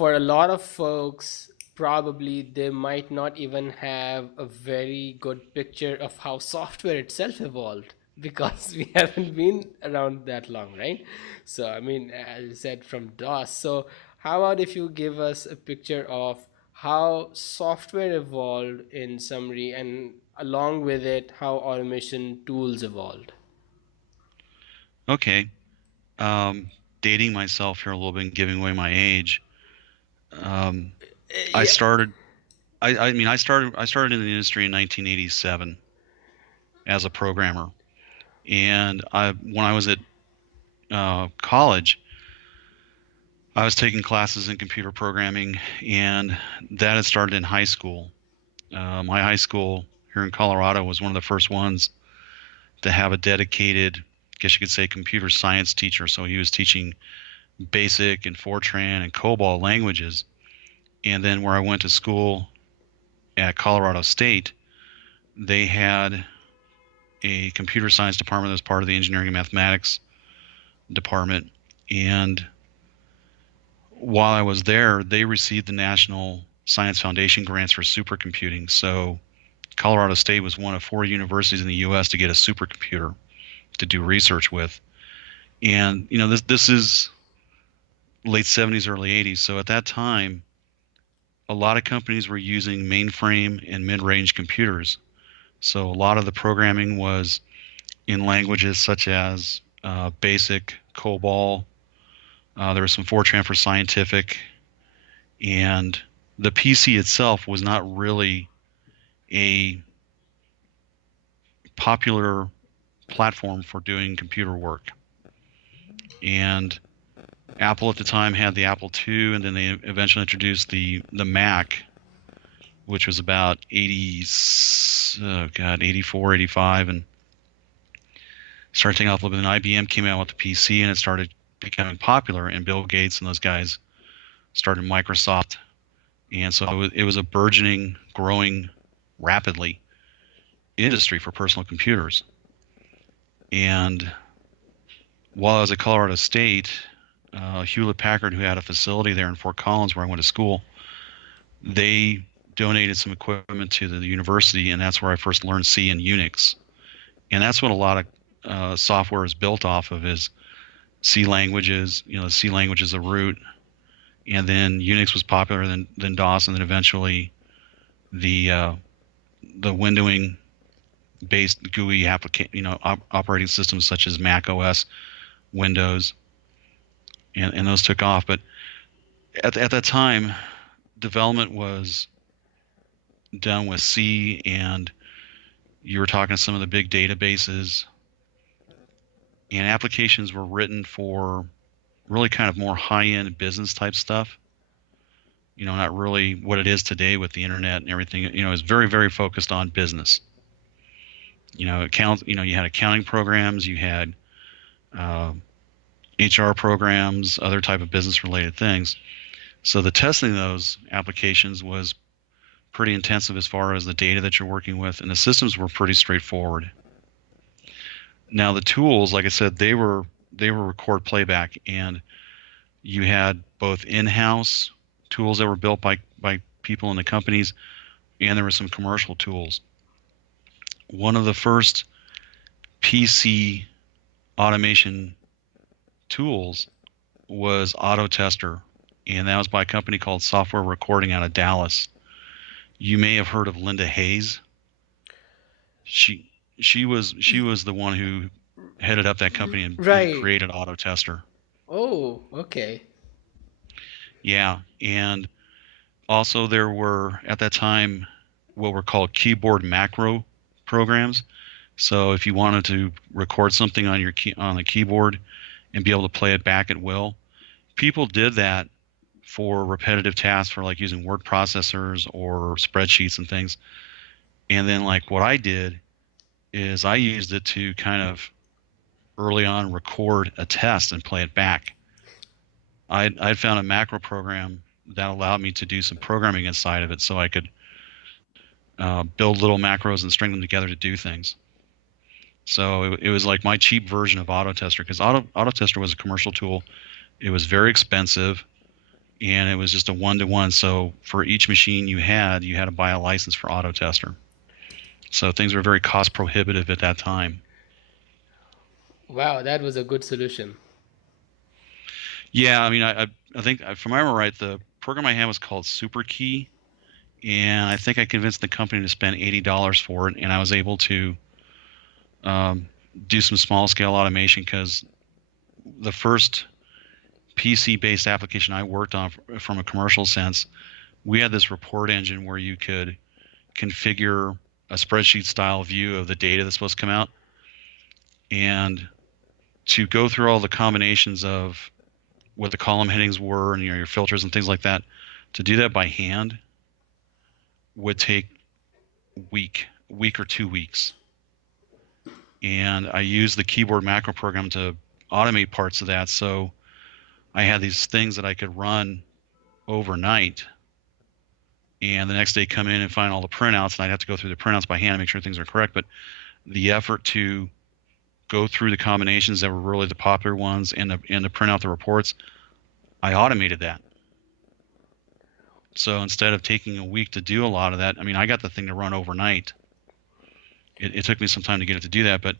for a lot of folks, probably they might not even have a very good picture of how software itself evolved because we haven't been around that long, right? So, I mean, as you said, from DOS. So, how about if you give us a picture of how software evolved in summary, and along with it, how automation tools evolved? Okay. Um, Dating myself here a little bit and giving away my age. Um, I Yeah. started. I mean, I started in the industry in 1987 as a programmer, and when I was at college, I was taking classes in computer programming, and that had started in high school. My high school here in Colorado was one of the first ones to have a dedicated, I guess you could say, computer science teacher. So he was teaching BASIC and Fortran and COBOL languages. And then where I went to school at Colorado State, they had a computer science department that was part of the engineering and mathematics department. And while I was there, they received the National Science Foundation grants for supercomputing. So Colorado State was one of 4 universities in the U.S. to get a supercomputer to do research with. And this is late 70s, early 80s. So at that time, a lot of companies were using mainframe and mid-range computers. So a lot of the programming was in languages such as BASIC, COBOL. There was some Fortran for scientific, and the PC itself was not really a popular platform for doing computer work. And Apple at the time had the Apple II, and then they eventually introduced the Mac, which was about 80, oh God, 84, 85, and started taking off a little bit. And IBM came out with the PC, and it started becoming popular. And Bill Gates and those guys started Microsoft, and so it was a burgeoning, growing rapidly industry for personal computers. And while I was at Colorado State, Hewlett Packard, who had a facility there in Fort Collins where I went to school, they donated some equipment to the university, and that's where I first learned C and Unix. And that's what a lot of software is built off of is C languages. The C language is a root, and then Unix was popular, than DOS, and then eventually the uh, the windowing based GUI operating systems such as Mac OS, Windows, and those took off. But at that time, development was done with C, and you were talking to some of the big databases, and applications were written for really kind of more high-end business type stuff. Not really what it is today with the internet and everything. It's very, very focused on business. You had accounting programs, you had uh, HR programs, other type of business related things. So the testing of those applications was pretty intensive as far as the data that you're working with, and the systems were pretty straightforward. Now the tools, like I said, they were record playback, and you had both in-house tools that were built by people in the companies, and there were some commercial tools. One of the first PC automation tools was Auto Tester, and that was by a company called Software Recording out of Dallas. You may have heard of Linda Hayes. She she was the one who headed up that company and Right. created Auto Tester. Oh, okay. Yeah, and also there were at that time what were called keyboard macro programs. So if you wanted to record something on the keyboard and be able to play it back at will, people did that for repetitive tasks for like using word processors or spreadsheets and things. And then like what I did is I used it to kind of early on record a test and play it back. I found a macro program that allowed me to do some programming inside of it so I could build little macros and string them together to do things. So it was like my cheap version of Autotester, because Autotester was a commercial tool. It was very expensive, and it was just a one-to-one. So for each machine you had to buy a license for Auto Tester. So things were very cost prohibitive at that time. Wow, that was a good solution. Yeah, I mean, I think if I remember right, the program I had was called SuperKey, and I think I convinced the company to spend $80 for it, and I was able to um, do some small scale automation because the first PC-based application I worked on from a commercial sense, we had this report engine where you could configure a spreadsheet style view of the data that's supposed to come out, and to go through all the combinations of what the column headings were and your filters and things like that, to do that by hand would take week or 2 weeks. And I used the keyboard macro program to automate parts of that. So I had these things that I could run overnight, and the next day come in and find all the printouts, and I'd have to go through the printouts by hand and make sure things are correct. But the effort to go through the combinations that were really the popular ones and to print out the reports, I automated that. So instead of taking a week to do a lot of that, I mean, I got the thing to run overnight. It took me some time to get it to do that, but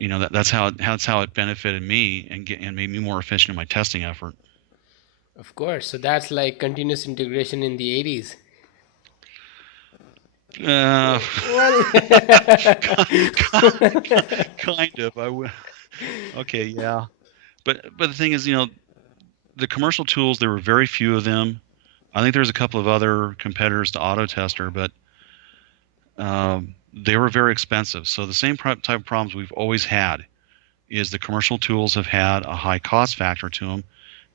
that's how it benefited me and made me more efficient in my testing effort. Of course. So that's like continuous integration in the 80s. Uh, Well, kind of. Okay, yeah. But the thing is, the commercial tools, there were very few of them. I think there's a couple of other competitors to Auto Tester, but they were very expensive. So the same type of problems we've always had is the commercial tools have had a high cost factor to them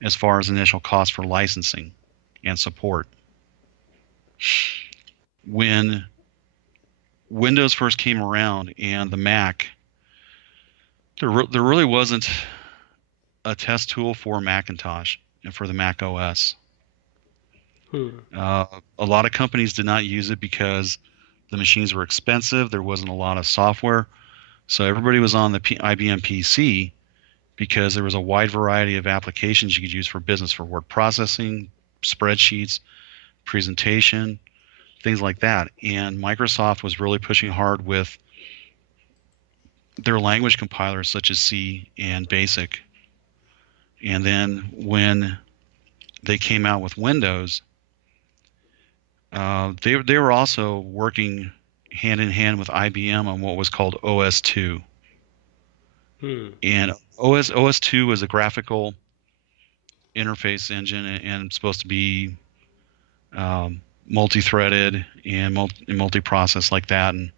as far as initial cost for licensing and support. When Windows first came around and the Mac, there really wasn't a test tool for Macintosh and for the Mac OS. hmm. A lot of companies did not use it because the machines were expensive. There wasn't a lot of software. So everybody was on the IBM PC because there was a wide variety of applications you could use for business, for word processing, spreadsheets, presentation, things like that. And Microsoft was really pushing hard with their language compilers such as C and BASIC. And then when they came out with Windows, they were also working hand in hand with IBM on what was called OS2. Hmm. And OS2 was a graphical interface engine and supposed to be multi-threaded and multi-process like that. And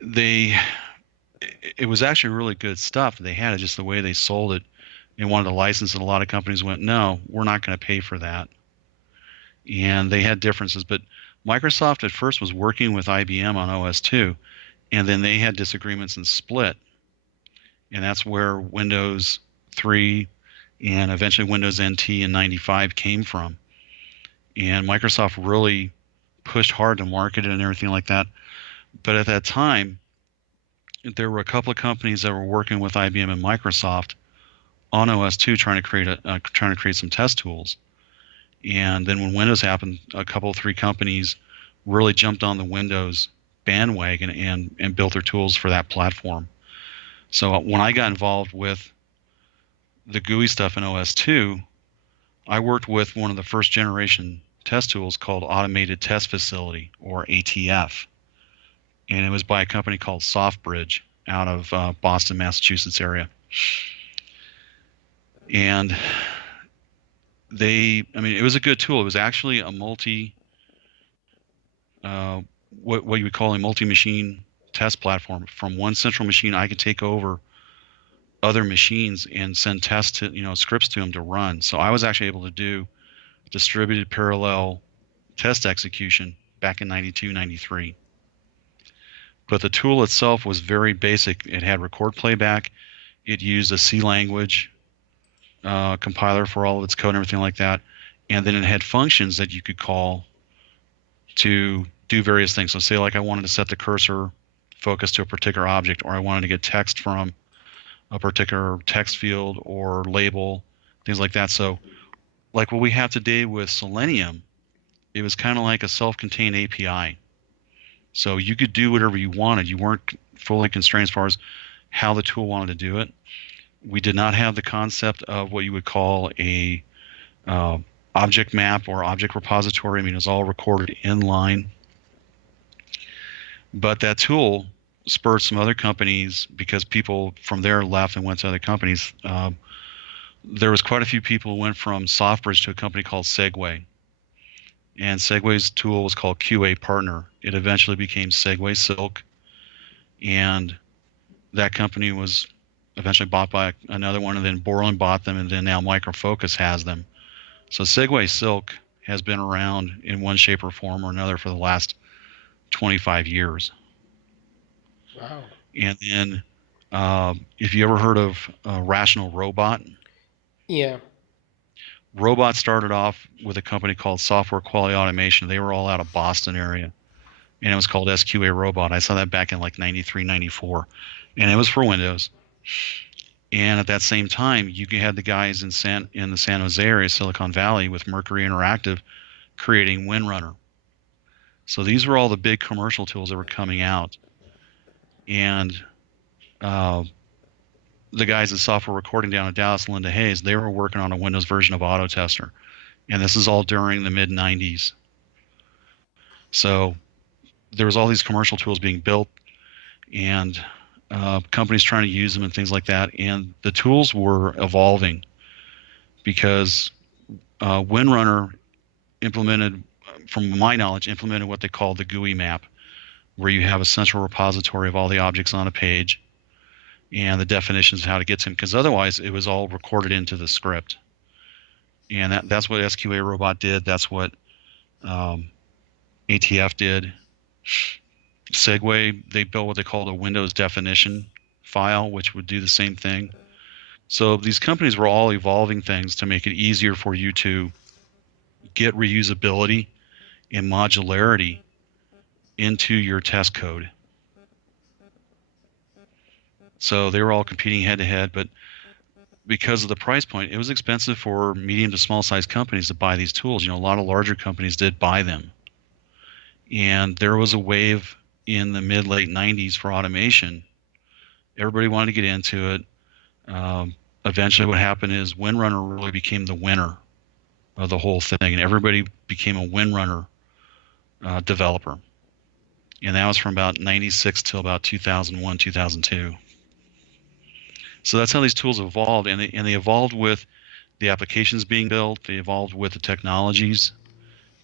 it was actually really good stuff. They had it, just the way they sold it and wanted to license it. A lot of companies went, no, we're not going to pay for that. And they had differences, but Microsoft at first was working with IBM on OS2, and then they had disagreements and split. And that's where Windows 3 and eventually Windows NT in 95 came from. And Microsoft really pushed hard to market it and everything like that. But at that time, there were a couple of companies that were working with IBM and Microsoft on OS2 trying to create some test tools. And then when Windows happened, a couple, 3 companies really jumped on the Windows bandwagon and built their tools for that platform. So when I got involved with the GUI stuff in OS2, I worked with one of the first generation test tools called Automated Test Facility, or ATF. And it was by a company called SoftBridge out of Boston, Massachusetts area. And it was a good tool. It was actually a what you would call a multi-machine test platform. From one central machine, I could take over other machines and send scripts to them to run. So I was actually able to do distributed parallel test execution back in 92, 93. But the tool itself was very basic. It had record playback. It used a C language compiler for all of its code and everything like that. And then it had functions that you could call to do various things. So say like I wanted to set the cursor focus to a particular object, or I wanted to get text from a particular text field or label, things like that. So like what we have today with Selenium, it was kind of like a self-contained API. So you could do whatever you wanted. You weren't fully constrained as far as how the tool wanted to do it. We did not have the concept of what you would call a uh, object map or object repository. I mean, it was all recorded in line. But that tool spurred some other companies because people from there left and went to other companies. There was quite a few people who went from SoftBridge to a company called Segway. And Segway's tool was called QA Partner. It eventually became Segway Silk, and that company was eventually bought by another one, and then Borland bought them, and then now Micro Focus has them. So Segway Silk has been around in one shape or form or another for the last 25 years. Wow. And then, if you ever heard of Rational Robot, Yeah. Robot started off with a company called Software Quality Automation. They were all out of Boston area, and it was called SQA Robot. I saw that back in like 93, 94, and it was for Windows. And at that same time, you had the guys in the San Jose area, Silicon Valley, with Mercury Interactive creating Windrunner. So these were all the big commercial tools that were coming out, and uh, the guys at Software Recording down in Dallas, Linda Hayes, they were working on a Windows version of Autotester, and this is all during the mid '90s. So there was all these commercial tools being built, and companies trying to use them and things like that. And the tools were evolving because Windrunner implemented, from my knowledge, implemented what they called the GUI map, where you have a central repository of all the objects on a page and the definitions of how to get to them, because otherwise it was all recorded into the script. And that's what SQA Robot did. That's what ATF did. Segway, they built what they called a Windows definition file, which would do the same thing. So these companies were all evolving things to make it easier for you to get reusability and modularity into your test code. So they were all competing head to head, but because of the price point, it was expensive for medium to small size companies to buy these tools. You know, a lot of larger companies did buy them. And there was a wave in the mid late 90s for automation. Everybody wanted to get into it. Eventually what happened is Windrunner really became the winner of the whole thing, and everybody became a Windrunner developer. And that was from about 96 till about 2001, 2002. So that's how these tools evolved, and they evolved with the applications being built. They evolved with the technologies,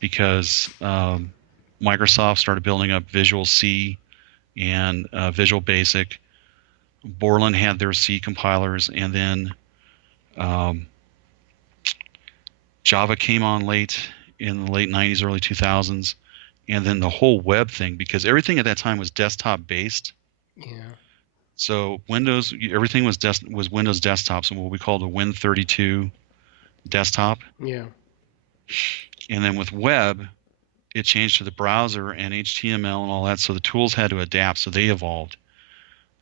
because Microsoft started building up Visual C and Visual Basic. Borland had their C compilers, and then Java came on late in the late 90s, early 2000s, and then the whole web thing, because everything at that time was desktop based. Yeah. So Windows, everything was Windows desktop, so what we called a Win32 desktop. Yeah. And then with web, it changed to the browser and HTML and all that, so the tools had to adapt, so they evolved.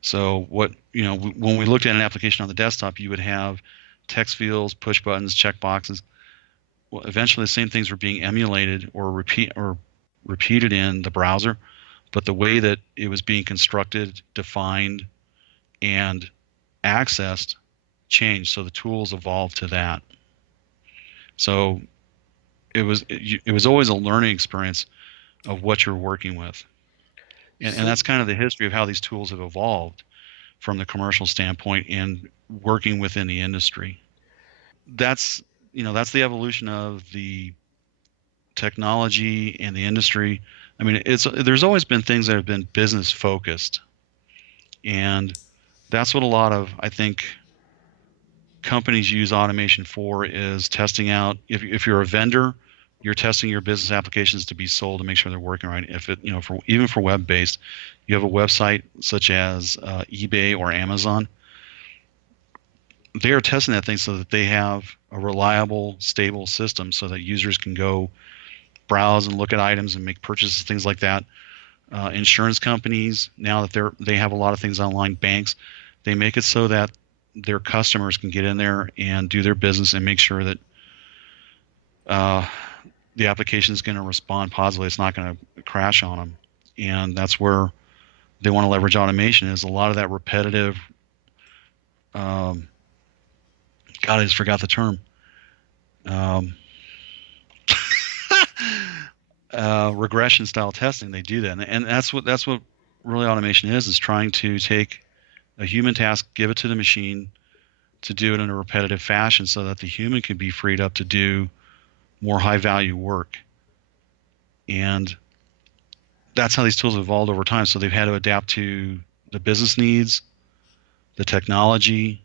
So when we looked at an application on the desktop, you would have text fields, push buttons, check boxes. Well, eventually the same things were being emulated or repeated in the browser, but the way that it was being constructed, defined, and accessed changed, so the tools evolved to that. So it was always a learning experience of what you're working with. And that's kind of the history of how these tools have evolved from the commercial standpoint and working within the industry. That's the evolution of the technology and the industry. I mean, there's always been things that have been business focused, and that's what a lot of, I think, companies use automation for, is testing out. If you're a vendor, you're testing your business applications to be sold to make sure they're working right. If it, even for web-based, you have a website such as eBay or Amazon, they are testing that thing so that they have a reliable, stable system so that users can go browse and look at items and make purchases, things like that. Insurance companies, now that they have a lot of things online, banks, they make it so that their customers can get in there and do their business and make sure that uh, the application is going to respond positively. It's not going to crash on them, and that's where they want to leverage automation. Is a lot of that repetitive. Um, God, I just forgot the term. Um, regression style testing. They do that, and that's what really automation is trying to take a human task, give it to the machine to do it in a repetitive fashion, so that the human can be freed up to do more high value work. And that's how these tools have evolved over time. So they've had to adapt to the business needs, the technology,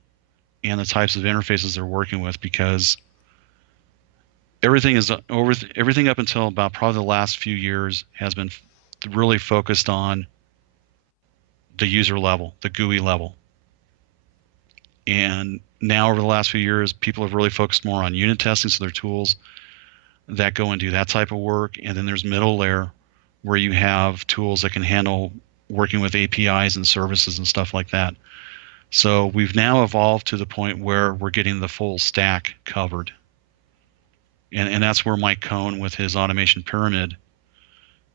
and the types of interfaces they're working with, because everything up until about probably the last few years has been really focused on the user level, the GUI level. And now over the last few years, people have really focused more on unit testing, so they're tools that go and do that type of work. And then there's middle layer, where you have tools that can handle working with APIs and services and stuff like that. So we've now evolved to the point where we're getting the full stack covered. And that's where Mike Cohn, with his automation pyramid,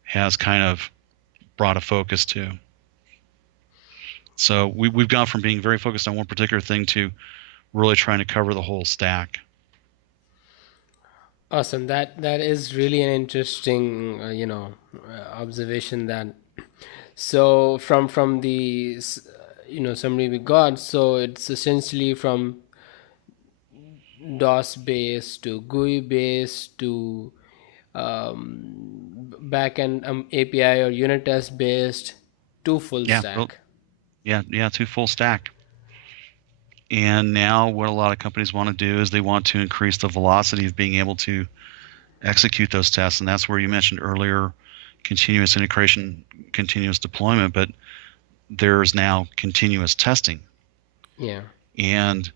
has kind of brought a focus to. So we've gone from being very focused on one particular thing to really trying to cover the whole stack. Awesome. That is really an interesting, observation. That so from the summary we got, so it's essentially from DOS based to GUI based to backend API or unit test based to full Yeah, stack. yeah, to full stack. And now what a lot of companies want to do is they want to increase the velocity of being able to execute those tests. And that's where you mentioned earlier continuous integration, continuous deployment, but there's now continuous testing. Yeah. And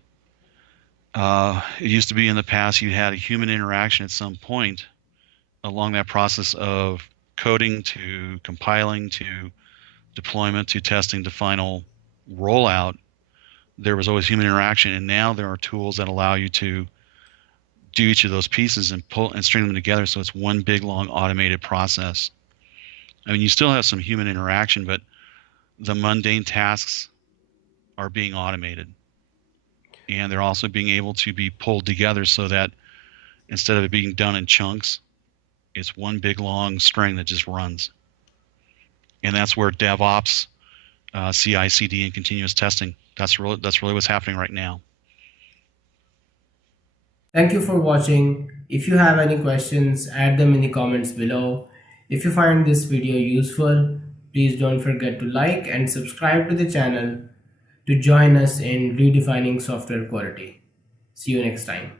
it used to be in the past you had a human interaction at some point along that process of coding to compiling to deployment to testing to final rollout. There was always human interaction, and now there are tools that allow you to do each of those pieces and pull and string them together, so it's one big long automated process. I mean, you still have some human interaction, but the mundane tasks are being automated, and they're also being able to be pulled together so that instead of it being done in chunks, it's one big long string that just runs. And that's where DevOps, CI/CD, and continuous testing. That's really what's happening right now. Thank you for watching. If you have any questions, add them in the comments below. If you find this video useful, please don't forget to like and subscribe to the channel to join us in redefining software quality. See you next time.